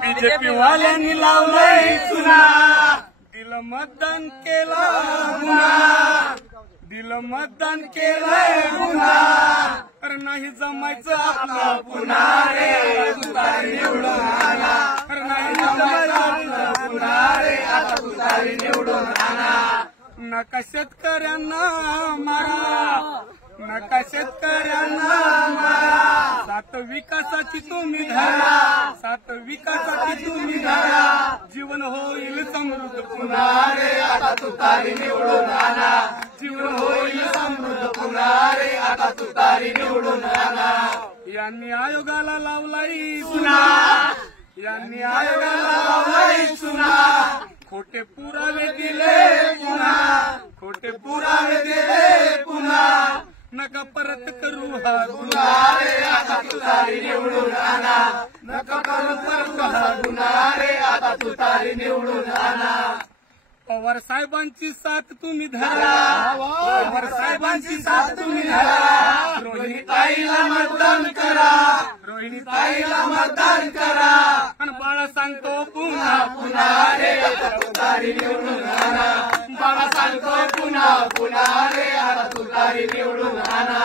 BJP वाल्यांनी लावलंय चुना, दिलं मतदान केलं गुन्हा, दिलं मतदान केलंय गुन्हा, तर नाही जमायचं आपलं पुन्हा रे तुतारी निवडून आणा, तर नाही जमायचं आपलं पुन्हा रे आता तुतारी निवडून आणा. नका शेतकऱ्यांना मारा, नका शेतकऱ्यांना मारा, सात विकासाची तुम्ही धरा, सात विकासाची तुम्ही धरा, जीवन होईल समृद्ध पुन्हा रे आता तुतारी निवडून आणा, जीवन होईल समृद्ध पुन्हा रे आता तुतारी निवडून आणा. यांनी आयोगाला लावलाई चुना, यांनी आयोगाला लावलाई चुना, खोटे पुरावे दिले पुन्हा, खोटे पुरावे दिले पुन्हा, नका परत करू हा गुन्हा रे आता तुतारी निवडून आणा, नका परत हा गुन्हा रे आता तुतारी निवडून आणा. पवार साहेबांची साथ तुम्ही धरा, पवार साहेबांची साथ तुम्ही धरा, रोहिणीताईला मतदान करा, रोहिणीताईला मतदान करा, आणि बाळा सांगतो पुन्हा पुन्हा रे आता तुतारी निवडून आणा, बाळा सांगतो पुन्हा पुन्हा रे आता तुतारी निवडून आणा.